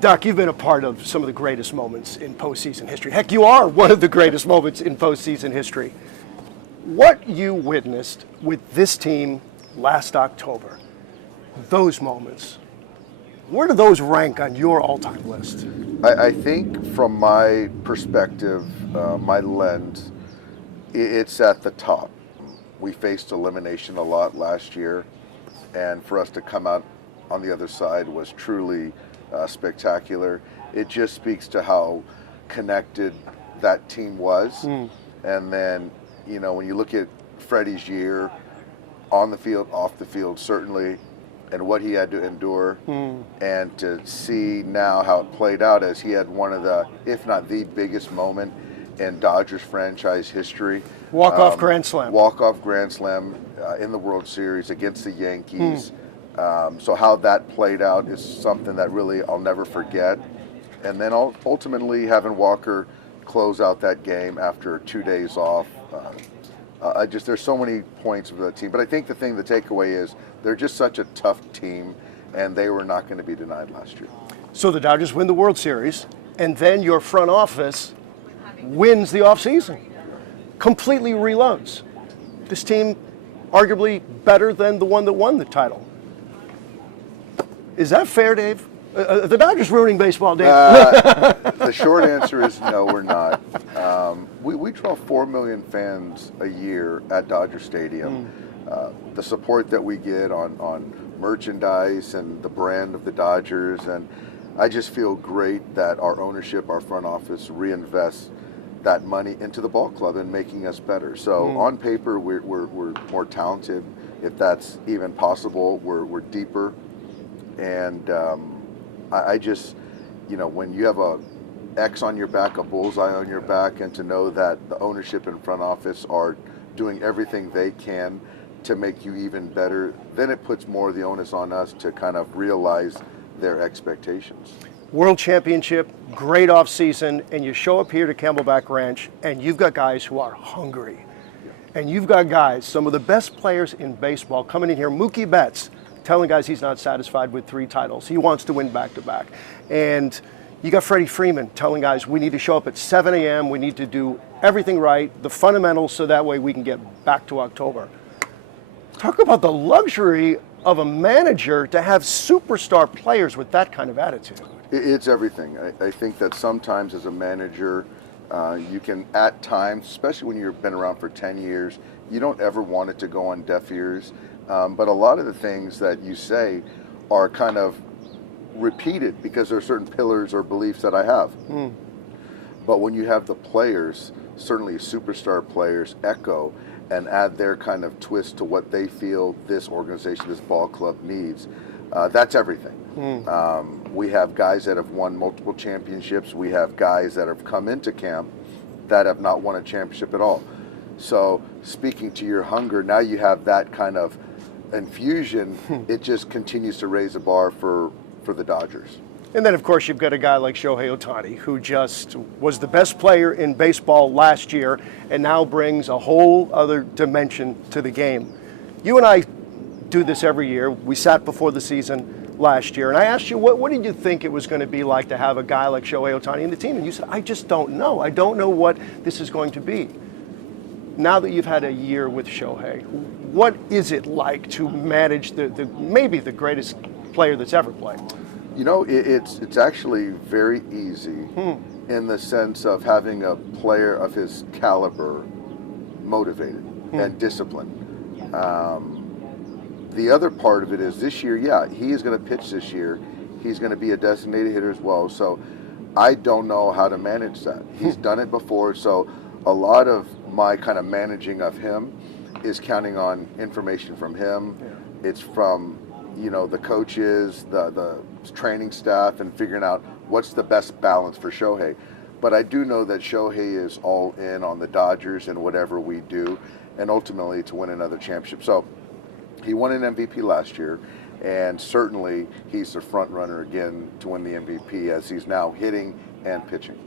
Doc, you've been a part of some of the greatest moments in postseason history. Heck, you are one of the greatest moments in postseason history. What you witnessed with this team last October, those moments, where do those rank on your all-time list? I think from my perspective, my lens, it's at the top. We faced elimination a lot last year, and for us to come out on the other side was truly spectacular. It just speaks to how connected that team was. And then, you know, when you look at Freddie's year, on the field, off the field, certainly, and what he had to endure, and to see now how it played out as he had one of the, if not the biggest moment in Dodgers franchise history. Walk-off grand slam. Walk-off grand slam in the World Series against the Yankees. So how that played out is something that really I'll never forget. And then ultimately having Walker close out that game after 2 days off. There's so many points of the team. But I think the takeaway is they're just such a tough team, and they were not going to be denied last year. So the Dodgers win the World Series, and then your front office wins the offseason, completely reloads. This team arguably better than the one that won the title. Is that fair, Dave? The Dodgers ruining baseball, Dave? The short answer is no, we're not. We draw 4 million fans a year at Dodger Stadium. The support that we get on merchandise and the brand of the Dodgers, and I just feel great that our ownership, our front office reinvests that money into the ball club and making us better. So on paper, we're more talented, if that's even possible. We're deeper. And I just, you know, when you have a X on your back, a bullseye on your back, and to know that the ownership and front office are doing everything they can to make you even better, then it puts more of the onus on us to kind of realize their expectations. World Championship, great offseason, and you show up here to Camelback Ranch, and you've got guys who are hungry. And you've got guys, some of the best players in baseball, coming in here. Mookie Betts telling guys he's not satisfied with 3 titles. He wants to win back-to-back. And you got Freddie Freeman telling guys we need to show up at 7 a.m., we need to do everything right, the fundamentals, so that way we can get back to October. Talk about the luxury of a manager to have superstar players with that kind of attitude. It's everything. I think that sometimes as a manager, you can at times, especially when you've been around for 10 years, you don't ever want it to go on deaf ears. But a lot of the things that you say are kind of repeated because there are certain pillars or beliefs that I have. But when you have the players, certainly superstar players, echo and add their kind of twist to what they feel this organization, this ball club needs, that's everything. We have guys that have won multiple championships. We have guys that have come into camp that have not won a championship at all. So speaking to your hunger, now you have that kind of infusion. It just continues to raise the bar for the Dodgers. And then, of course, you've got a guy like Shohei Ohtani, who just was the best player in baseball last year and now brings a whole other dimension to the game. You and I do this every year. We sat before the season last year, and I asked you, what did you think it was going to be like to have a guy like Shohei Ohtani in the team? And you said, I just don't know. I don't know what this is going to be. Now that you've had a year with Shohei, what is it like to manage maybe the greatest player that's ever played? You know, it's actually very easy in the sense of having a player of his caliber motivated and disciplined. The other part of it is this year, he is going to pitch this year. He's going to be a designated hitter as well. So I don't know how to manage that. He's done it before. So a lot of my kind of managing of him is counting on information from him. It's from, you know, the coaches, the training staff, and figuring out what's the best balance for Shohei. But I do know that Shohei is all in on the Dodgers and whatever we do, and ultimately to win another championship. So he won an MVP last year, and certainly he's the front runner again to win the MVP as he's now hitting and pitching.